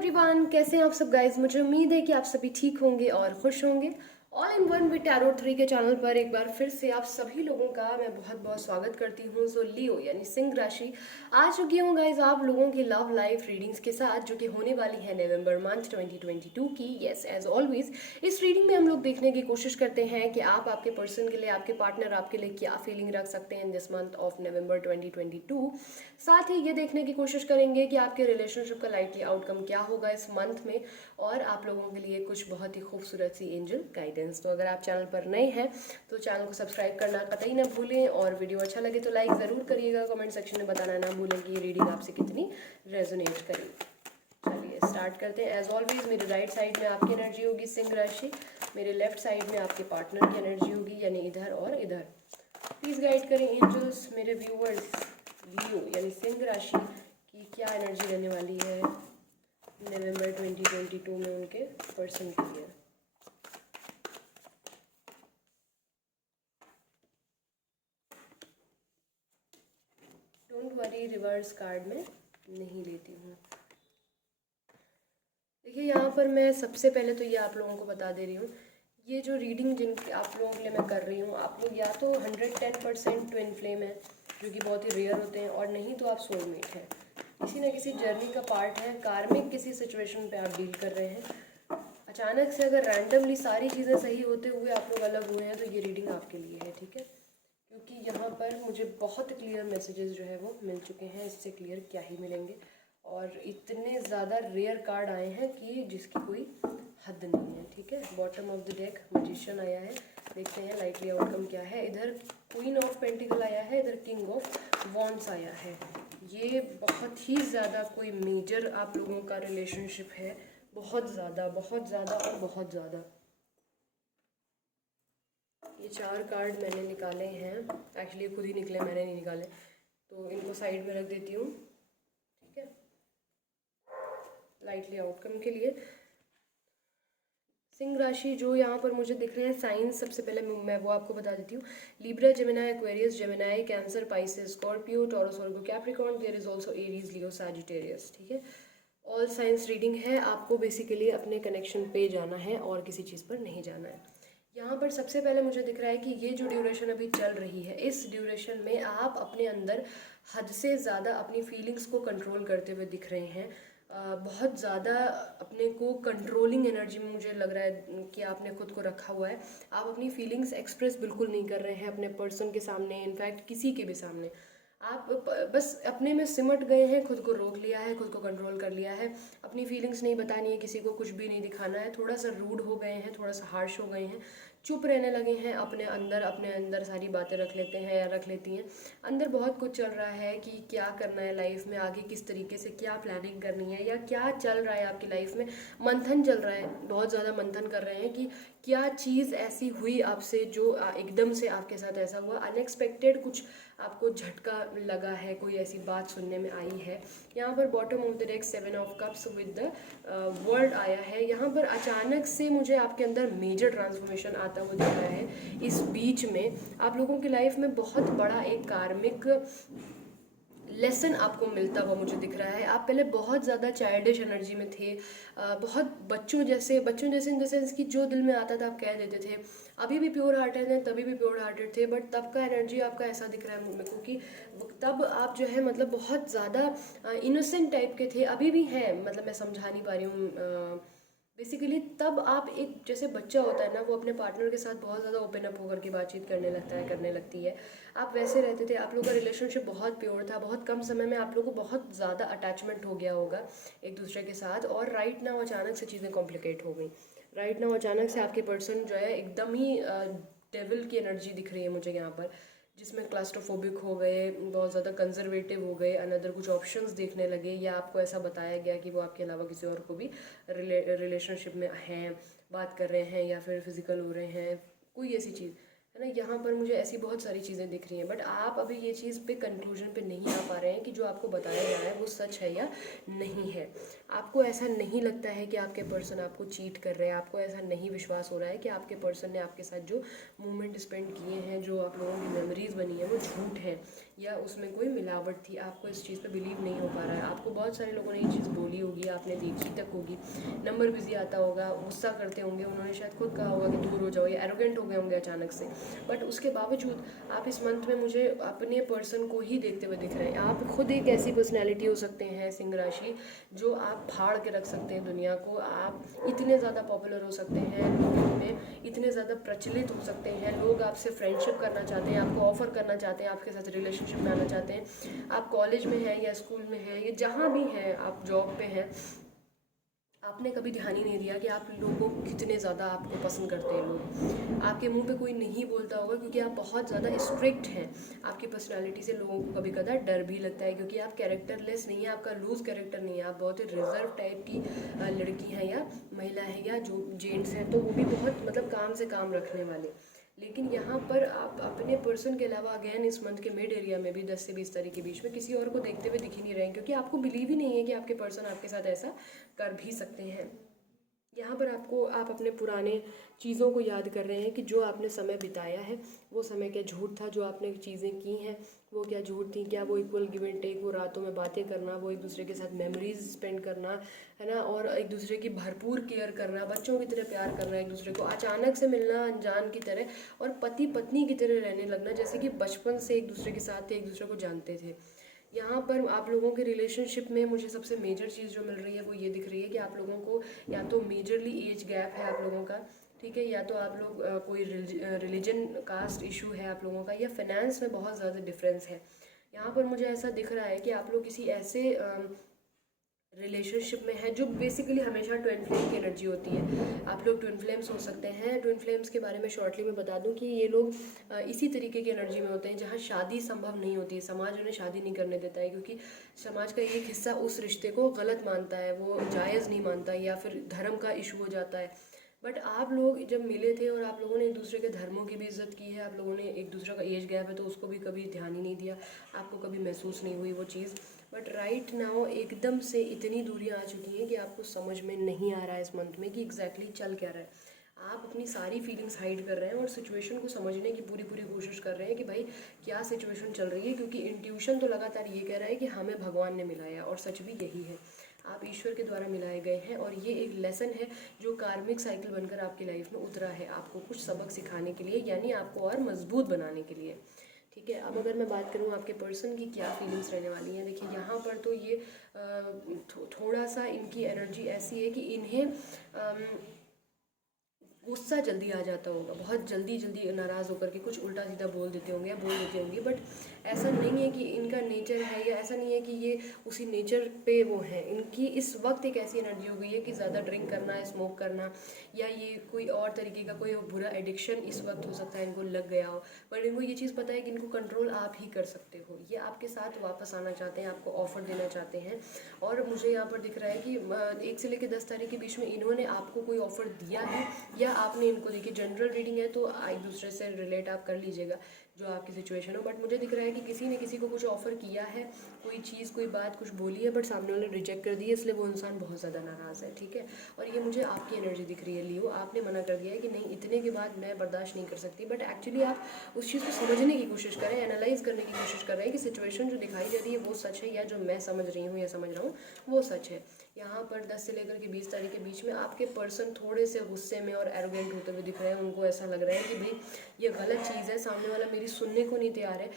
Everyone, कैसे हैं आप सब गाइस। मुझे उम्मीद है कि आप सभी ठीक होंगे और खुश होंगे। All in one with tarot 3 के चैनल पर एक बार फिर से आप सभी लोगों का मैं बहुत बहुत स्वागत करती हूँ। सो लियो यानी सिंह राशि आ चुकी हूँ गाइस आप लोगों की लव लाइफ रीडिंग्स के साथ, जो कि होने वाली है नवंबर मंथ 2022 की। यस, एज ऑलवेज इस रीडिंग में हम लोग देखने की कोशिश करते हैं कि आप आपके पर्सन के लिए, आपके पार्टनर आपके लिए क्या फीलिंग रख सकते हैं in this month of November 2022। साथ ही ये देखने की कोशिश करेंगे कि आपके रिलेशनशिप का लाइटली आउटकम क्या होगा इस मंथ में, और आप लोगों के लिए कुछ बहुत ही खूबसूरत सी एंजल गाइडेंस। तो अगर आप चैनल पर नए हैं तो चैनल को सब्सक्राइब करना कतई ना भूलें, और वीडियो अच्छा लगे तो लाइक ज़रूर करिएगा। कमेंट सेक्शन में बताना ना भूलें कि ये रीडिंग आपसे कितनी रेजोनेट करेगी। चलिए स्टार्ट करते हैं। एज ऑलवेज मेरे राइट साइड में आपकी एनर्जी होगी सिंह राशि, मेरे लेफ्ट साइड में आपके पार्टनर की एनर्जी होगी, यानी इधर और इधर। प्लीज़ गाइड करें एंजल्स मेरे व्यूअर्स लियो यानी सिंह राशि की क्या एनर्जी रहने वाली है नवंबर 2022 में उनके पर्सन के लिए। डोंट वरी, रिवर्स कार्ड में नहीं लेती हूँ। देखिए यहाँ पर मैं सबसे पहले तो ये आप लोगों को बता दे रही हूँ, ये जो रीडिंग जिन आप लोगों के लिए मैं कर रही हूँ, आप लोग या तो 110% ट्विन फ्लेम है, जो कि बहुत ही रेयर होते हैं, और नहीं तो आप सोलमेट हैं। किसी न किसी जर्नी का पार्ट है, कार्मिक किसी सिचुएशन पे आप डील कर रहे हैं। अचानक से अगर रैंडमली सारी चीज़ें सही होते हुए आप लोग अलग हुए हैं तो ये रीडिंग आपके लिए है, ठीक है। क्योंकि यहाँ पर मुझे बहुत क्लियर मैसेजेस जो है वो मिल चुके हैं, इससे क्लियर क्या ही मिलेंगे। और इतने ज़्यादा रेयर कार्ड आए हैं कि जिसकी कोई हद नहीं है, ठीक है। Bottom of the deck magician आया है, देखते हैं लाइटली आउटकम क्या है। इधर क्वीन ऑफ पेंटिकल आया है, इधर किंग ऑफ वॉन्ड्स आया है। ये बहुत ही ज़्यादा कोई मेजर आप लोगों का रिलेशनशिप है, बहुत ज़्यादा बहुत ज़्यादा और बहुत ज़्यादा। ये 4 कार्ड मैंने निकाले हैं, एक्चुअली खुद ही निकले, मैंने नहीं निकाले, तो इनको साइड में रख देती हूँ, ठीक है, लाइटली आउटकम के लिए। सिंह राशि जो यहाँ पर मुझे दिख रहे हैं साइंस, सबसे पहले मैं वो आपको बता देती हूँ। Libra, Gemini, Aquarius, Gemini, Cancer, Pisces, Scorpio, Taurus, Virgo, Capricorn, there is also Aries, Leo, Sagittarius, ठीक है। ऑल साइंस रीडिंग है, आपको बेसिकली अपने कनेक्शन पे जाना है और किसी चीज़ पर नहीं जाना है। यहाँ पर सबसे पहले मुझे दिख रहा है कि ये जो ड्यूरेशन अभी चल रही है, इस ड्यूरेशन में आप अपने अंदर हद से ज़्यादा अपनी फीलिंग्स को कंट्रोल करते हुए दिख रहे हैं। बहुत ज़्यादा अपने को कंट्रोलिंग एनर्जी में मुझे लग रहा है कि आपने खुद को रखा हुआ है। आप अपनी फीलिंग्स एक्सप्रेस बिल्कुल नहीं कर रहे हैं अपने पर्सन के सामने, इनफैक्ट किसी के भी सामने। आप बस अपने में सिमट गए हैं, खुद को रोक लिया है, खुद को कंट्रोल कर लिया है। अपनी फीलिंग्स नहीं बतानी है किसी को, कुछ भी नहीं दिखाना है। थोड़ा सा रूड हो गए हैं, थोड़ा सा हार्श हो गए हैं, चुप रहने लगे हैं, अपने अंदर सारी बातें रख लेते हैं या रख लेती हैं। अंदर बहुत कुछ चल रहा है कि क्या करना है लाइफ में, आगे किस तरीके से क्या प्लानिंग करनी है, या क्या चल रहा है आपकी लाइफ में। मंथन चल रहा है, बहुत ज़्यादा मंथन कर रहे हैं कि क्या चीज़ ऐसी हुई आपसे जो एकदम से आपके साथ ऐसा हुआ, अनएक्सपेक्टेड कुछ आपको झटका लगा है, कोई ऐसी बात सुनने में आई है। यहाँ पर bottom of the deck 7 of cups with the word आया है। यहाँ पर अचानक से मुझे आपके अंदर मेजर ट्रांसफॉर्मेशन आता हुआ दिख रहा है। इस बीच में आप लोगों की लाइफ में बहुत बड़ा एक कार्मिक लेसन आपको मिलता हुआ मुझे दिख रहा है। आप पहले बहुत ज़्यादा चाइल्डिश एनर्जी में थे, बहुत बच्चों जैसे इन द सेंस कि जो दिल में आता था आप कह देते थे। अभी भी प्योर हार्टेड हैं, तभी भी प्योर हार्टेड थे, बट तब का एनर्जी आपका ऐसा दिख रहा है मेरे को कि तब आप जो है मतलब बहुत ज़्यादा इनोसेंट टाइप के थे, अभी भी हैं, मतलब मैं समझा नहीं पा रही हूँ। बेसिकली तब आप एक जैसे बच्चा होता है ना, वो अपने पार्टनर के साथ बहुत ज़्यादा ओपन अप होकर के बातचीत करने लगता है, करने लगती है। आप वैसे रहते थे, आप लोगों का रिलेशनशिप बहुत प्योर था, बहुत कम समय में आप लोगों को बहुत ज़्यादा अटैचमेंट हो गया होगा एक दूसरे के साथ। और राइट नाउ अचानक से चीज़ें कॉम्प्लिकेट हो गई। राइट नाउ अचानक से आपके पर्सन जो है एकदम ही डेविल की एनर्जी दिख रही है मुझे यहाँ पर, जिसमें क्लास्ट्रोफोबिक हो गए, बहुत ज़्यादा कंजर्वेटिव हो गए, अनदर कुछ ऑप्शंस देखने लगे, या आपको ऐसा बताया गया कि वो आपके अलावा किसी और को भी रिलेशनशिप में हैं, बात कर रहे हैं, या फिर फिजिकल हो रहे हैं, कोई ऐसी चीज़ है ना। यहाँ पर मुझे ऐसी बहुत सारी चीज़ें दिख रही हैं, बट आप अभी ये चीज़ पे कंक्लूजन पे नहीं आ पा रहे हैं कि जो आपको बताया गया है वो सच है या नहीं है। आपको ऐसा नहीं लगता है कि आपके पर्सन आपको चीट कर रहे हैं, आपको ऐसा नहीं विश्वास हो रहा है कि आपके पर्सन ने आपके साथ जो मोमेंट स्पेंड किए हैं, जो आप लोगों की मेमोरीज बनी है, वो झूठ है। या उसमें कोई मिलावट थी, आपको इस चीज़ पे बिलीव नहीं हो पा रहा है। आपको बहुत सारे लोगों ने ये चीज़ बोली होगी, आपने देखी तक होगी, नंबर बिजी आता होगा, गुस्सा करते होंगे, उन्होंने शायद खुद कहा होगा कि दूर हो जाओ, या एरोगेंट हो गए होंगे अचानक से। बट उसके बावजूद आप इस मंथ में मुझे अपने पर्सन को ही देखते हुए दिख रहे हैं। आप खुद एक ऐसी पर्सनैलिटी हो सकते हैं सिंह राशि, जो आप फाड़ के रख सकते हैं दुनिया को। आप इतने ज़्यादा पॉपुलर हो सकते हैं, लोगों में इतने ज़्यादा प्रचलित हो सकते हैं, लोग आपसे फ्रेंडशिप करना चाहते हैं, आपको ऑफर करना चाहते हैं, आपके साथ रिलेशनशिप में आना चाहते हैं। आप कॉलेज में हैं या स्कूल में हैं या जहाँ भी हैं, आप जॉब पे हैं, आपने कभी ध्यान ही नहीं दिया कि आप लोगों को कितने ज़्यादा आपको पसंद करते हैं लोग। आपके मुंह पे कोई नहीं बोलता होगा क्योंकि आप बहुत ज़्यादा स्ट्रिक्ट हैं। आपकी पर्सनालिटी से लोगों को कभी कदा डर भी लगता है, क्योंकि आप कैरेक्टरलेस नहीं है, आपका लूज कैरेक्टर नहीं है। आप बहुत ही रिजर्व टाइप की लड़की हैं या महिला है, या जो जेंट्स हैं तो वो भी बहुत मतलब काम से काम रखने वाले। लेकिन यहाँ पर आप अपने पर्सन के अलावा अगेन इस मंथ के मिड एरिया में भी 10 से 20 तारीख के बीच में किसी और को देखते हुए दिख ही नहीं रहे हैं, क्योंकि आपको बिलीव ही नहीं है कि आपके पर्सन आपके साथ ऐसा कर भी सकते हैं। यहाँ पर आप अपने पुराने चीज़ों को याद कर रहे हैं कि जो आपने समय बिताया है वो समय क्या झूठ था, जो आपने चीज़ें की हैं वो क्या झूठ थी, क्या वो इक्वल गिव एंड टेक, वो रातों में बातें करना, वो एक दूसरे के साथ मेमोरीज स्पेंड करना, है ना, और एक दूसरे की भरपूर केयर करना, बच्चों की तरह प्यार करना, एक दूसरे को अचानक से मिलना अनजान की तरह, और पति पत्नी की तरह रहने लगना, जैसे कि बचपन से एक दूसरे के साथ थे, एक दूसरे को जानते थे। यहाँ पर आप लोगों के रिलेशनशिप में मुझे सबसे मेजर चीज़ जो मिल रही है वो ये दिख रही है कि आप लोगों को या तो मेजरली एज गैप है आप लोगों का, ठीक है, या तो आप लोग कोई रिलीजन कास्ट इशू है आप लोगों का, या फाइनेंस में बहुत ज़्यादा डिफरेंस है। यहाँ पर मुझे ऐसा दिख रहा है कि आप लोग किसी ऐसे रिलेशनशिप में है जो बेसिकली हमेशा ट्विन फ्लेम की एनर्जी होती है। आप लोग ट्विन फ्लेम्स हो सकते हैं। ट्विन फ्लेम्स के बारे में शॉर्टली मैं बता दूं कि ये लोग इसी तरीके की एनर्जी में होते हैं जहाँ शादी संभव नहीं होती है, समाज उन्हें शादी नहीं करने देता है, क्योंकि समाज का एक हिस्सा उस रिश्ते को गलत मानता है, वो जायज़ नहीं मानता, या फिर धर्म का इशू हो जाता है। बट आप लोग जब मिले थे और आप लोगों ने एक दूसरे के धर्मों की भी इज्जत की है, आप लोगों ने एक दूसरे का एज गैप है तो उसको भी कभी ध्यान ही नहीं दिया, आपको कभी महसूस नहीं हुई वो चीज़। बट राइट नाउ एकदम से इतनी दूरियां आ चुकी हैं कि आपको समझ में नहीं आ रहा है इस मंथ में कि एग्जैक्टली चल क्या रहा है। आप अपनी सारी फीलिंग्स हाइड कर रहे हैं और सिचुएशन को समझने की पूरी पूरी कोशिश कर रहे हैं कि भाई क्या सिचुएशन चल रही है, क्योंकि इंट्यूशन तो लगातार ये कह रहा है कि हमें भगवान ने मिलाया, और सच भी यही है, आप ईश्वर के द्वारा मिलाए गए हैं। और ये एक लेसन है जो कार्मिक साइकिल बनकर आपकी लाइफ में उतरा है, आपको कुछ सबक सिखाने के लिए, यानी आपको और मजबूत बनाने के लिए। ठीक है, अब अगर मैं बात करूँ आपके पर्सन की क्या फीलिंग्स रहने वाली हैं, देखिए यहाँ पर तो ये थोड़ा सा इनकी एनर्जी ऐसी है कि इन्हें गुस्सा जल्दी आ जाता होगा, बहुत जल्दी जल्दी नाराज़ होकर के कुछ उल्टा सीधा बोल देते होंगे या बोल देते होंगे। बट ऐसा नहीं है कि इनका नेचर है, या ऐसा नहीं है कि ये उसी नेचर पे वो है। इनकी इस वक्त एक ऐसी एनर्जी हो गई है कि ज़्यादा ड्रिंक करना, स्मोक करना, या ये कोई और तरीके का कोई बुरा एडिक्शन इस वक्त हो सकता है इनको लग गया हो। बट इनको ये चीज़ पता है कि इनको कंट्रोल आप ही कर सकते हो। ये आपके साथ वापस आना चाहते हैं, आपको ऑफर देना चाहते हैं। और मुझे यहाँ पर दिख रहा है कि 1 से लेकर 10 तारीख के बीच में इन्होंने आपको कोई ऑफर दिया है, या आपने इनको, देखिए जनरल रीडिंग है तो एक दूसरे से रिलेट आप कर लीजिएगा जो आपकी सिचुएशन हो। बट मुझे दिख रहा है कि किसी ने किसी को कुछ ऑफर किया है, कोई चीज़ कोई बात कुछ बोली है, बट सामने वाले रिजेक्ट कर दी है, इसलिए वो इंसान बहुत ज़्यादा नाराज़ है। ठीक है, और ये मुझे आपकी एनर्जी दिख रही है लियो, आपने मना कर दिया है कि नहीं इतने के बाद मैं बर्दाश्त नहीं कर सकती। बट एक्चुअली आप उस चीज़ को समझने की कोशिश करें, एनालाइज करने की कोशिश कर रहे हैं कि सिचुएशन जो दिखाई दे रही है वो सच है, या जो मैं समझ रही हूँ या समझ रहा हूँ वो सच है। यहाँ पर 10 से लेकर के 20 तारीख के बीच में आपके पर्सन थोड़े से गुस्से में और एरोगेंट होते हुए दिख रहे हैं। उनको ऐसा लग रहा है कि भाई ये गलत चीज़ है, सामने वाला मेरी सुनने को नहीं तैयार है।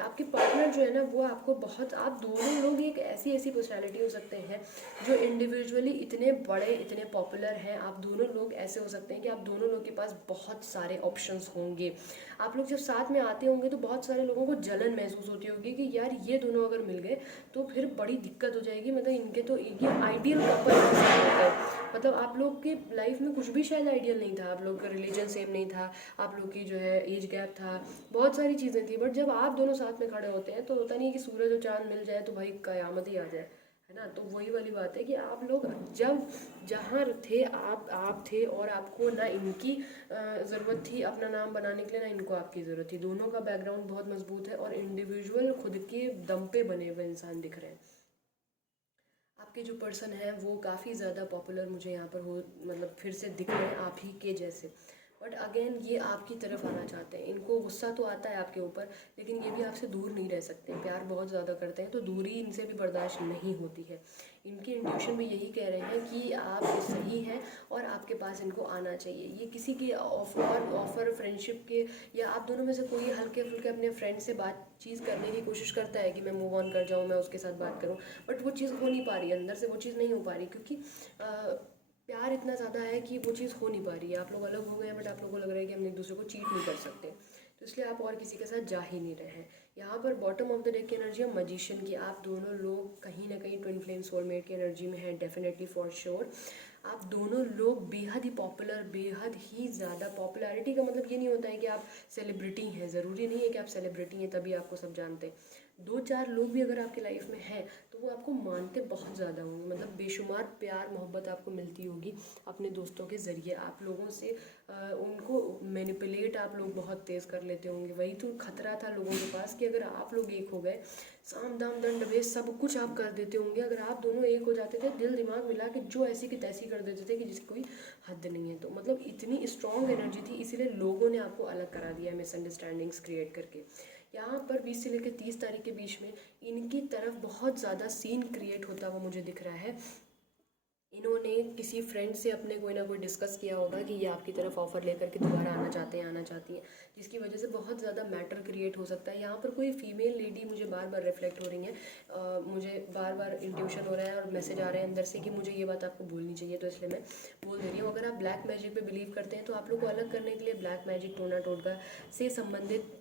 आपके पार्टनर जो है ना वो आपको बहुत, आप दोनों लोग एक ऐसी ऐसी पर्सनैलिटी हो सकते हैं जो इंडिविजुअली इतने बड़े इतने पॉपुलर हैं। आप दोनों लोग ऐसे हो सकते हैं कि आप दोनों लोग के पास बहुत सारे ऑप्शंस होंगे। आप लोग जब साथ में आते होंगे तो बहुत सारे लोगों को जलन महसूस होती होगी कि यार ये दोनों अगर मिल गए तो फिर बड़ी दिक्कत हो जाएगी, मतलब इनके तो ये आइडियल कपल है। मतलब आप लोग के लाइफ में कुछ भी शायद आइडियल नहीं था, आप लोग का रिलीजन सेम नहीं था, आप लोग की जो है एज गैप था, बहुत सारी चीज़ें थी। बट जब आप दोनों साथ में खड़े होते हैं तो होता नहीं कि सूरज और चांद मिल जाए तो भाई कयामत ही आ जाए, है ना। तो वही वाली बात है कि आप लोग जब जहाँ थे आप थे, और आपको ना इनकी ज़रूरत थी अपना नाम बनाने के लिए, ना इनको आपकी ज़रूरत थी। दोनों का बैकग्राउंड बहुत मजबूत है और इंडिविजुअल खुद के दम पे बने हुए इंसान दिख रहे हैं। आपके जो पर्सन है वो काफ़ी ज़्यादा पॉपुलर मुझे यहाँ पर हो, मतलब फिर से दिख रहे हैं आप ही के जैसे। बट अगेन ये आपकी तरफ आना चाहते हैं, इनको गुस्सा तो आता है आपके ऊपर, लेकिन ये भी आपसे दूर नहीं रह सकते, प्यार बहुत ज़्यादा करते हैं, तो दूरी इनसे भी बर्दाश्त नहीं होती है। इनकी इंट्यूशन भी यही कह रहे हैं कि आप सही हैं और आपके पास इनको आना चाहिए। ये किसी के ऑफर फ्रेंडशिप के, या आप दोनों में से कोई हल्के फुल्के अपने फ्रेंड से बातचीत करने की कोशिश करता है कि मैं मूव ऑन कर जाऊँ, मैं उसके साथ बात करूँ, बट वो चीज़ हो नहीं पा रही है, अंदर से वो चीज़ नहीं हो पा रही, क्योंकि प्यार इतना ज़्यादा है कि वो चीज़ हो नहीं पा रही है। आप लोग अलग हो गए हैं, बट आप लोगों को लग रहा है कि हम एक दूसरे को चीट नहीं कर सकते, तो इसलिए आप और किसी के साथ जा ही नहीं रहे हैं। यहाँ पर बॉटम ऑफ द डेक की एनर्जी है मजिशियन की। आप दोनों लोग कहीं ना कहीं ट्विन फ्लेम सोलमेट की एनर्जी में है, डेफिनेटली फॉर श्योर। आप दोनों लोग बेहद ही पॉपुलर, बेहद ही ज़्यादा। पॉपुलैरिटी का मतलब ये नहीं होता है कि आप सेलिब्रिटी हैं, ज़रूरी नहीं है कि आप सेलिब्रिटी हैं तभी आपको सब जानते हैं। 2-4 लोग भी अगर आपकी लाइफ में हैं तो वो आपको मानते बहुत ज़्यादा होंगे, मतलब बेशुमार प्यार मोहब्बत आपको मिलती होगी अपने दोस्तों के ज़रिए। आप लोगों से उनको मैनिपुलेट आप लोग बहुत तेज़ कर लेते होंगे। वही तो खतरा था लोगों के पास कि अगर आप लोग एक हो गए, साम दाम दंड भेद सब कुछ आप कर देते होंगे। अगर आप दोनों एक हो जाते थे, दिल दिमाग मिला के जो ऐसी की तैसी कर देते थे कि जिसकी कोई हद नहीं है। तो मतलब इतनी स्ट्रॉन्ग एनर्जी थी, इसीलिए लोगों ने आपको अलग करा दिया मिसअंडरस्टैंडिंग्स क्रिएट करके। यहाँ पर 20 से लेकर 30 तारीख के बीच में इनकी तरफ बहुत ज़्यादा सीन क्रिएट होता हुआ मुझे दिख रहा है। इन्होंने किसी फ्रेंड से अपने कोई ना कोई डिस्कस किया होगा कि ये आपकी तरफ ऑफ़र लेकर के दोबारा आना चाहते हैं, आना चाहती हैं, जिसकी वजह से बहुत ज़्यादा मैटर क्रिएट हो सकता है। यहाँ पर कोई फीमेल लेडी मुझे बार बार रिफ्लेक्ट हो रही है, मुझे बार बार इंट्यूशन हो रहा है और मैसेज आ रहे हैं अंदर से कि मुझे ये बात आपको बोलनी चाहिए, तो इसलिए मैं बोल दे रही हूँ। अगर आप ब्लैक मैजिक पे बिलीव करते हैं तो आप लोग को अलग करने के लिए ब्लैक मैजिक, टोना टोटका से संबंधित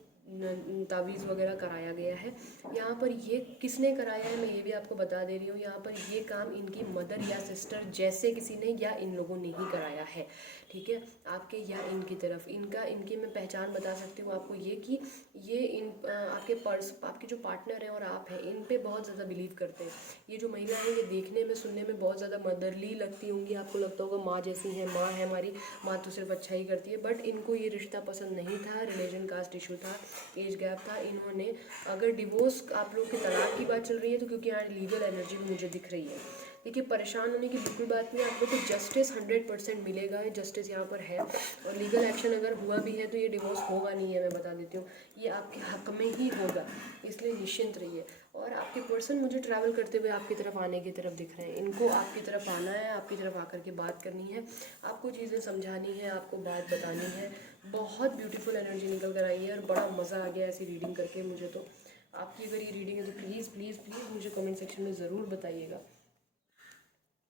तावीज़ वगैरह कराया गया है। यहाँ पर ये किसने कराया है मैं ये भी आपको बता दे रही हूँ। यहाँ पर ये काम इनकी मदर या सिस्टर जैसे किसी ने या इन लोगों ने ही कराया है, ठीक है, आपके या इनकी तरफ। इनकी मैं पहचान बता सकती हूँ आपको ये कि ये आपके जो पार्टनर हैं और आप हैं, इन पे बहुत ज़्यादा बिलीव करते हैं। ये जो महिला है ये देखने में, सुनने में बहुत ज़्यादा मदरली लगती होंगी, आपको लगता होगा माँ जैसी हैं, माँ है हमारी, माँ तो सिर्फ अच्छा ही करती है, बट इनको ये रिश्ता पसंद नहीं था। रिलीजन कास्ट इशू था, एज गैप था। इन्होंने, अगर डिवोर्स आप लोग के तलाक की बात चल रही है तो क्योंकि यहाँ लीगल एनर्जी भी मुझे दिख रही है, देखिए परेशान होने की बिल्कुल बात नहीं है। आप लोग को जस्टिस 100% मिलेगा, जस्टिस यहाँ पर है, और लीगल एक्शन अगर हुआ भी है तो ये डिवोर्स होगा नहीं है, मैं बता देती हूँ, ये आपके हक में ही होगा, इसलिए निश्चिंत रहिए। और आपके पर्सन मुझे ट्रैवल करते हुए आपकी तरफ आने की तरफ दिख रहे हैं। इनको आपकी तरफ आना है, आपकी तरफ आकर के बात करनी है, आपको चीज़ें समझानी है, आपको बात बतानी है। बहुत ब्यूटीफुल एनर्जी निकल कर आई है और बड़ा मज़ा आ गया ऐसी रीडिंग करके मुझे। तो आपकी अगर ये रीडिंग है तो प्लीज़ प्लीज़ प्लीज़ मुझे कमेंट सेक्शन में ज़रूर बताइएगा,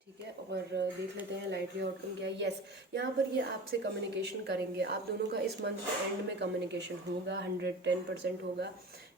ठीक है। और देख लेते हैं लाइटली आउटकम क्या है। यस, यहाँ पर ये आपसे कम्युनिकेशन करेंगे, आप दोनों का इस मंथ के एंड में कम्युनिकेशन होगा, 110% होगा,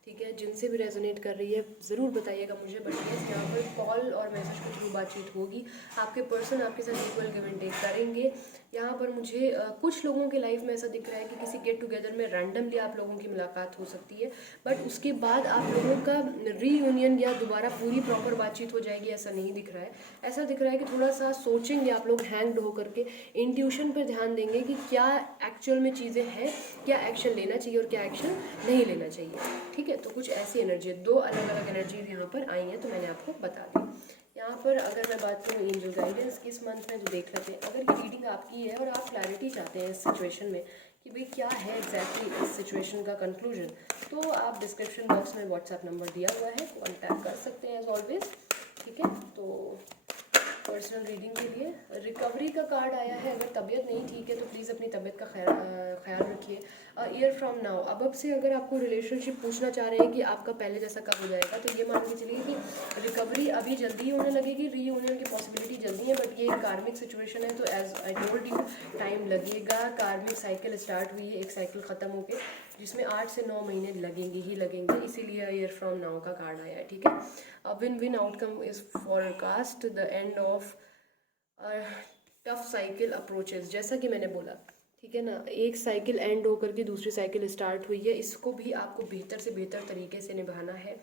ठीक है। जिनसे भी रेजोनेट कर रही है ज़रूर बताइएगा मुझे, बट यस यहाँ पर कॉल और मैसेज के थ्रू बातचीत होगी। आपके पर्सन आपके साथ इक्वल गिव एंड टेक करेंगे। यहाँ पर मुझे कुछ लोगों के लाइफ में ऐसा दिख रहा है कि किसी गेट टुगेदर में रैंडमली आप लोगों की मुलाकात हो सकती है, बट उसके बाद आप लोगों का रीयूनियन या दोबारा पूरी प्रॉपर बातचीत हो जाएगी, ऐसा नहीं दिख रहा है। ऐसा दिख रहा है कि थोड़ा सा सोचेंगे आप लोग, हैंग्ड हो करके इंट्यूशन पर ध्यान देंगे कि क्या एक्चुअल में चीज़ें हैं, क्या एक्शन लेना चाहिए और क्या एक्शन नहीं लेना चाहिए, ठीक है। तो कुछ ऐसी एनर्जी है, 2 अलग अलग एनर्जीज यहाँ पर आई हैं, तो मैंने आपको बता दी। यहाँ पर अगर मैं बात करूँ एंजल गाइडेंस इस मंथ में, तो देख लेते हैं। अगर ये रीडिंग आपकी है और आप क्लैरिटी चाहते हैं इस सिचुएशन में कि भाई क्या है एग्जैक्टली इस सिचुएशन का कंक्लूजन, तो आप डिस्क्रिप्शन बॉक्स में व्हाट्सएप नंबर दिया हुआ है, कॉन्टैक्ट कर सकते हैं एज ऑलवेज, ठीक है। तो पर्सनल रीडिंग के लिए रिकवरी का कार्ड आया है। अगर तबीयत नहीं ठीक है तो प्लीज़ अपनी तबीयत का ख्याल रखिए। ईयर फ्रॉम नाउ, अब से अगर आपको रिलेशनशिप पूछना चाह रहे हैं कि आपका पहले जैसा कब हो जाएगा, तो ये मान के चलिए कि रिकवरी अभी जल्दी ही होने लगेगी, रीयूनियन की पॉसिबिलिटी जल्दी है, बट ये एक कार्मिक सिचुएशन है, तो as I told you time लगेगा। कार्मिक साइकिल स्टार्ट हुई है, एक साइकिल ख़त्म होके, जिसमें 8 से 9 महीने लगेंगे ही लगेंगे, इसीलिए ईयर फ्रॉम नाउ का कार्ड आया है, ठीक है। Win win outcome is forecast, the end of tough cycle approaches, जैसा कि मैंने बोला, ठीक है ना, एक साइकिल एंड होकर के दूसरी साइकिल स्टार्ट हुई है, इसको भी आपको बेहतर से बेहतर तरीके से निभाना है,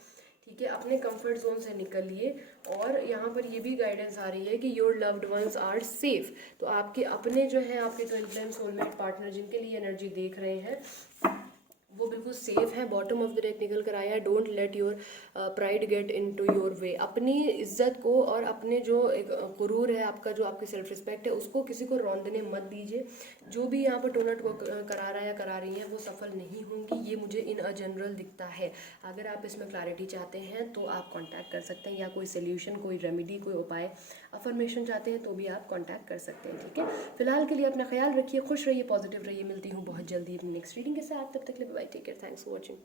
ठीक है। अपने कंफर्ट जोन से निकलिए। और यहाँ पर ये भी गाइडेंस आ रही है कि your loved ones are safe, तो आपके अपने जो हैं, आपके ट्विन फ्लेम सोलमेट पार्टनर जिनके लिए एनर्जी देख रहे हैं, वो बिल्कुल सेफ है। बॉटम ऑफ द डेक निकल कर आया है, don't let your pride get into your way. अपनी इज्जत को और अपने जो एक गुरूर है आपका, जो आपकी सेल्फ रिस्पेक्ट है, उसको किसी को रौंदने मत दीजिए। जो भी यहाँ पर टोनट को करा रहा है या करा रही है वो सफल नहीं होंगी, ये मुझे इन अ जनरल दिखता है। अगर आप इसमें क्लैरिटी चाहते हैं तो आप कॉन्टैक्ट कर सकते हैं, या कोई सोल्यूशन, कोई रेमेडी, कोई उपाय, अफर्मेशन चाहते हैं तो भी आप कॉन्टैक्ट कर सकते हैं। ठीक है, फिलहाल के लिए अपना ख्याल रखिए, खुश रहिए, पॉजिटिव रहिए। मिलती हूँ बहुत जल्दी अपनी नेक्स्ट रीडिंग के साथ, तब तक के लिए bye, take care, thanks for watching.